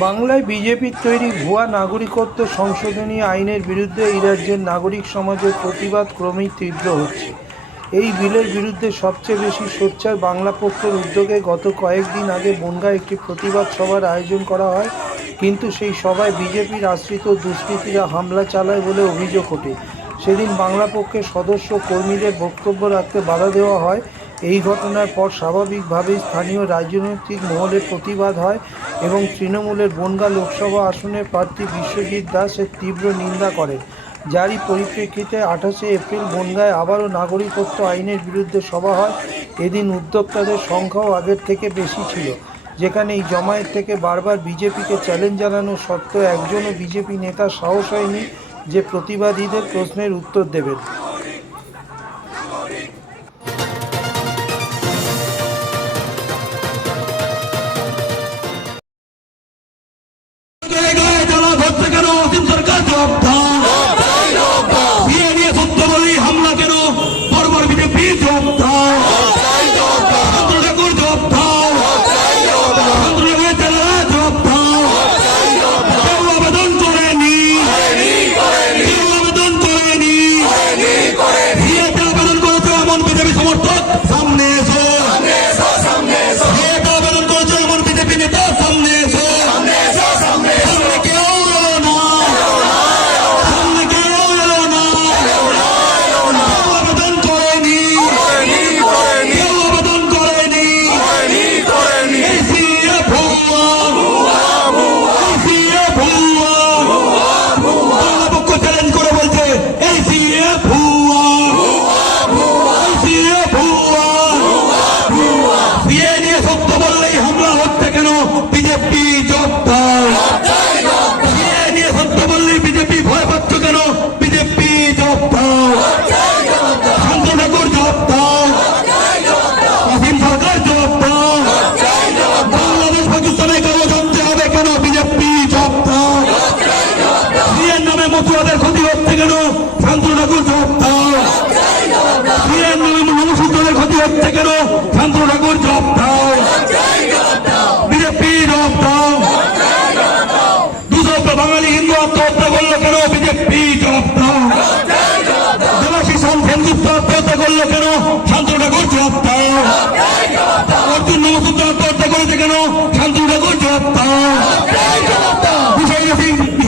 বাংলায় বিজেপির তৈরি ভুয়া নাগরিকত্ব সংশোধনী আইনের বিরুদ্ধে এই রাজ্যের নাগরিক সমাজের প্রতিবাদ ক্রমেই তীব্র হচ্ছে। এই বিলের বিরুদ্ধে সবচেয়ে বেশি সোচ্চার বাংলা পক্ষের উদ্যোগে গত কয়েকদিন আগে বনগাঁয় একটি প্রতিবাদ সভার আয়োজন করা হয়, কিন্তু সেই সভায় বিজেপির আশ্রিত দুষ্কৃতীরা হামলা চালায় বলে অভিযোগ ওঠে। সেদিন বাংলা পক্ষের সদস্য কর্মীদের বক্তব্য রাখতে বাধা দেওয়া হয়। এই ঘটনার পর স্বাভাবিকভাবেই স্থানীয় রাজনৈতিক মহলে প্রতিবাদ হয় এবং তৃণমূলের বনগাঁ লোকসভা আসনের প্রার্থী বিশ্বজিৎ দাস এর তীব্র নিন্দা করেন। যারই পরিপ্রেক্ষিতে 28শে এপ্রিল বনগাঁয় আবারও নাগরিকত্ব আইনের বিরুদ্ধে সভা হয়। এদিন উদ্যোক্তাদের সংখ্যাও আগের থেকে বেশি ছিল। যেখানে এই জমায়েত থেকে বারবার বিজেপিকে চ্যালেঞ্জ জানানো সত্ত্বেও একজনও বিজেপি নেতার সাহস হয়নি যে প্রতিবাদীদের প্রশ্নের উত্তর দেবেন। হামলা কেন বারবার বিজেপি সমর্থক সামনে এসো, আবেদন করেছে এমন বিজেপি নেতা সামনে এসো, সামনে কেউ এলো না, সামনে কেউ এলো না, আবেদন করেনি, কেউ আবেদন করেনি, বাংলা পক্ষ চ্যালেঞ্জ করে বলছে এই সিএ ভুয়া, সিএ নিয়ে সত্য বললেই হামলা হচ্ছে কেন বিজেপি জবাব, সিএ নিয়ে সত্য বললেই বিজেপি ভয় পাচ্ছ কেন বিজেপি জবাব, শান্ত ঠাকুর জবাব, অসীম সরকার জবাব, বাংলাদেশ পাকিস্তানের কাগজ আনতে হবে কেন বিজেপি জবাব, সিএর নামে মতুয়াদের ক্ষতি হচ্ছে কেন শান্ত ঠাকুর জবাব, সিএর নামে মনুষ্যদের ক্ষতি হচ্ছে কেন শান্ত ঠাকুর জবাব, বিজেপি জবাব, 200 বাঙালি হিন্দু আত্মহত্যা করলো কেন বিজেপি জবাব, দেবাশিস সেনগুপ্ত আত্মহত্যা করলো কেন শান্ত ঠাকুর জবাব, অর্জুন নমসূত্র আত্মহত্যা করেছে কেন শান্ত ঠাকুর জবাব,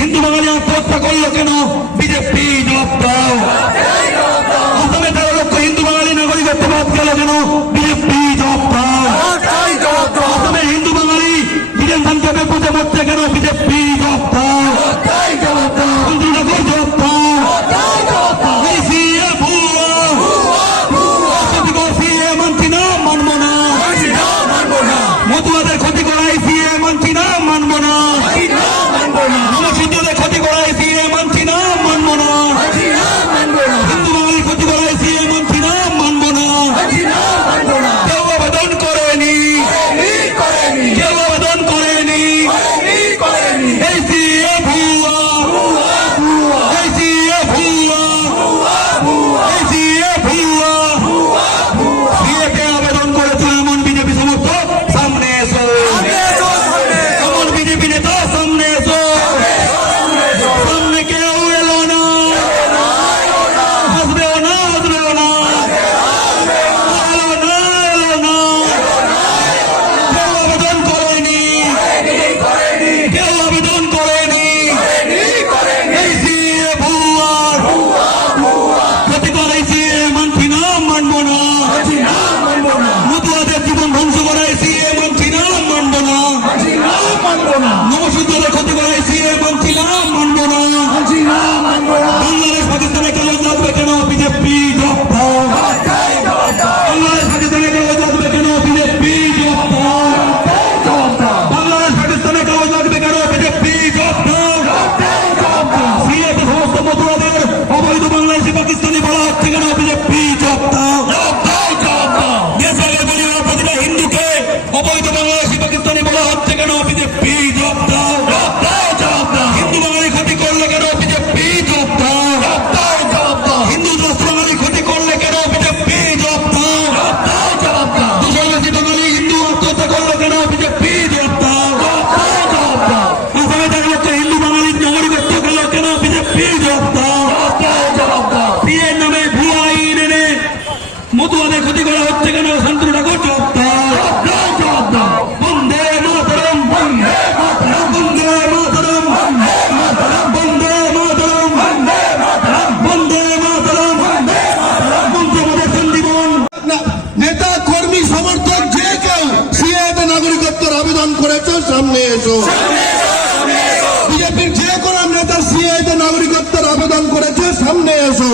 হিন্দু বাঙালি আত্মহত্যা করলো কেন বিজেপি জবাব, আসামে 13 লক্ষ হিন্দু বাঙালি নাগরিকত্ব বাদ গেল কেন বিজেপি জবাব, আসামের হিন্দু বাঙালি ডিটেনশন ক্যাম্পে পৌঁছে মরছে কেন বিজেপি জবাব, শান্ত ঠাকুর জবাব, এই সিএ ভুয়া, সিএ মানছি না মানব না, মতুয়াদের ক্ষতি করাই সিএ মানছি না মানব না, মনুষ্যদের ক্ষতি করাই সিএ মানছি না মানব না, হিন্দু বাঙালির ক্ষতি করাই সিএ মানছি না মানব না, কেউ আবেদন করেনি, কেউ আবেদন করেনি, এই সিএ ভুয়া, এই সিএ ভুয়া, এই সিএ ভুয়া, সিএকে আবেদন করেছে এমন বিজেপি সমর্থক সামনে এসো, এমন বিজেপি নেতা সামনে এসো, সামনে কেউ এলো না, আসবেও না, আসবেও না, এলো না, এলো না, কেউ আবেদন করেনি, কেউ আবেদন করেনি, এই সিএ ভুয়া, ক্ষতি করে সিএ মানছি না মানব না, মতুয়াদের জীবন ধ্বংস করাই সিএ মানছি না মানব না, নবসূত্রদের ক্ষতি করাই সিএ মানছি না মানব না, বাংলাদেশ পাকিস্তানের কাগজ লাগবে কেন বিজেপি জবাব, বাংলাদেশ পাকিস্তানের কাগজ লাগবে কেন বিজেপি জবাব, বাংলাদেশ পাকিস্তানের কাগজ লাগবে কেন বিজেপি জবাব, সিএতে সমস্ত মতুয়াদের অবৈধ বাংলাদেশি পাকিস্তানি বলা হচ্ছে কেন বিজেপি জবাব, দেশের পরিবার প্রতিটা হিন্দুকে অবৈধ বাংলাদেশি পাকিস্তানি বলা হচ্ছে কেন বিজেপি জবাব, হিন্দু বাঙালি ক্ষতি করলে কেন বিজেপি বিজেপির যে কোনো নেতা সিএতে নাগরিকত্বের আবেদন করেছে সামনে এসো।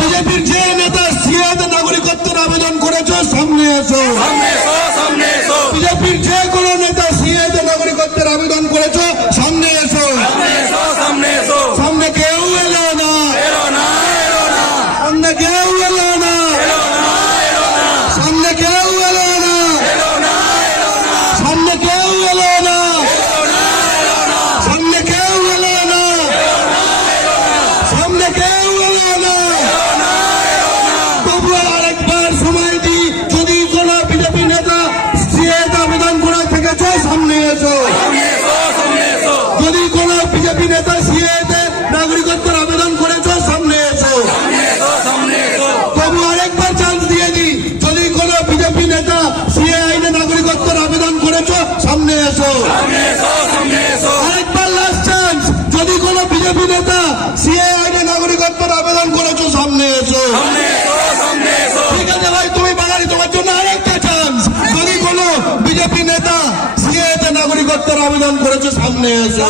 বিজেপির যে নেতা সিএতে নাগরিকত্বের আবেদন করেছে সামনে এসো। বিজেপির যে কোনো নেতা সিএতে নাগরিকত্বের আবেদন করেছে সামনে এসো। সামনে কেউ এলো না, সামনে কেউ এলো না, সামনে কেউ এলো না, সামনে কেউ এলো না, সামনে কেউ এলো না, সামনে কেউ এলো না। তবু আরেকবার সময় দিই, যদি কোনো বিজেপি নেতা সিএতে আবেদন করে থেকেছে সামনে এসো। যদি কোনো বিজেপি নেতা সিএতে নাগরিকত্বের আবেদন করেছে সামনে এসো। তবু আরেকবার চান্স দিয়ে দিই, যদি কোনো বিজেপি নেতা সিএ আইনে নাগরিকত্বের আবেদন করেছ সামনে এসো। আরেকবার লাস্ট চান্স, যদি কোনো বিজেপি নেতা সিএ আইনে নাগরিকত্বের আবেদন করেছ সামনে এসো। ঠিক আছে ভাই, তুমি বাঙালি, তোমার জন্য আরেকটা চান্স, যদি কোনো বিজেপি নেতা সিএতে নাগরিকত্বের আবেদন করেছে সামনে এসো।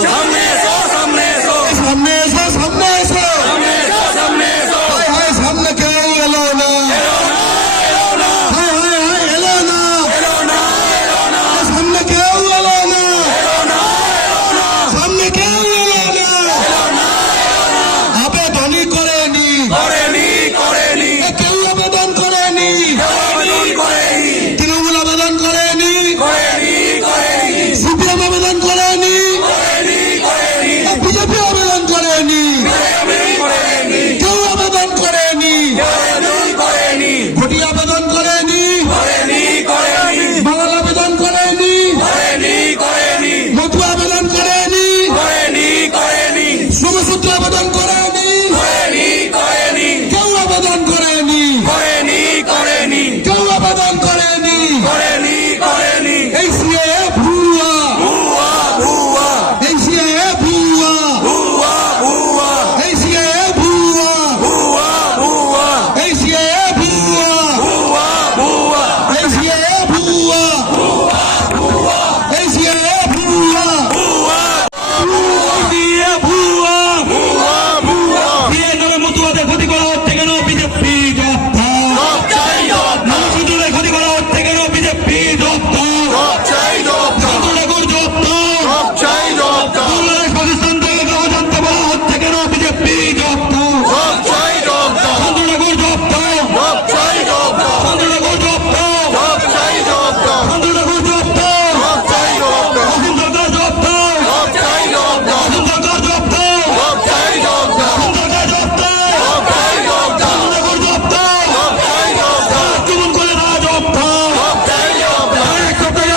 সামনে এসো, সামনে এসো। হায় হায়, সামনে কেউ এলো না, হায় হায় হায়, এলো না, সামনে কেউ এলো না, সামনে কেউ এলো না। আবেদনই করেনি, কেউ আবেদন করেনি, তৃণমূল আবেদন করেনি, সিপিএম আবেদন করেনি, বিজেপি আবেদন করেনি, কেউ আবেদন করেনি, ভোটি আবেদন করেনি, বাংলা আবেদন করেনি, মধু আবেদন করেনি, শ্রমসূত্র আবেদন করেনি, কেউ আবেদন করেনি, কেউ আবেদন করেনি। এই সিএ ভুয়া, এই সিএ ভুয়া, এই সিএ ভুয়া, এই সিএ ভুয়া, এই সিএ ভুয়া, এই সিএ ভুয়া, বিয়ে নামে মতুয়াদের ক্ষতি করা হচ্ছে কেন? বিজেপি মসজিদের ক্ষতি করা হচ্ছে কেন? বিজেপি পাকিস্তান থেকে জানতে বলা হচ্ছে কেন? বিজেপি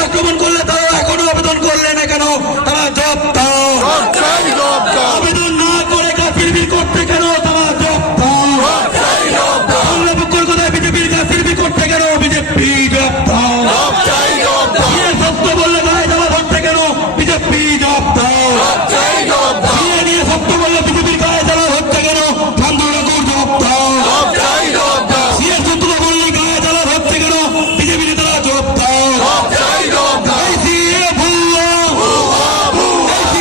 আক্রমণ করলে তারা এখনো আবেদন করলে না কেন? তারা জব্দ। আবেদন না করে গাফিলগিরি করতে কেন? তারা জব্দ। বাংলা পক্ষের কথায় বিজেপির গাফিলগিরি করতে কেন? বিজেপি জব্দ। সত্য বললে গায়ে জ্বালা ধরতে কেন? বিজেপি জব্দ। নিয়ে সত্য বললে বিজেপির গায়ে জ্বালা ধরতে কেন? ঠাকুর জব্দ। সত্য বললে গায়ে জ্বালা ধরতে কেন? বিজেপি নেতারা জব্দ। এই সিএ ভুয়া, এই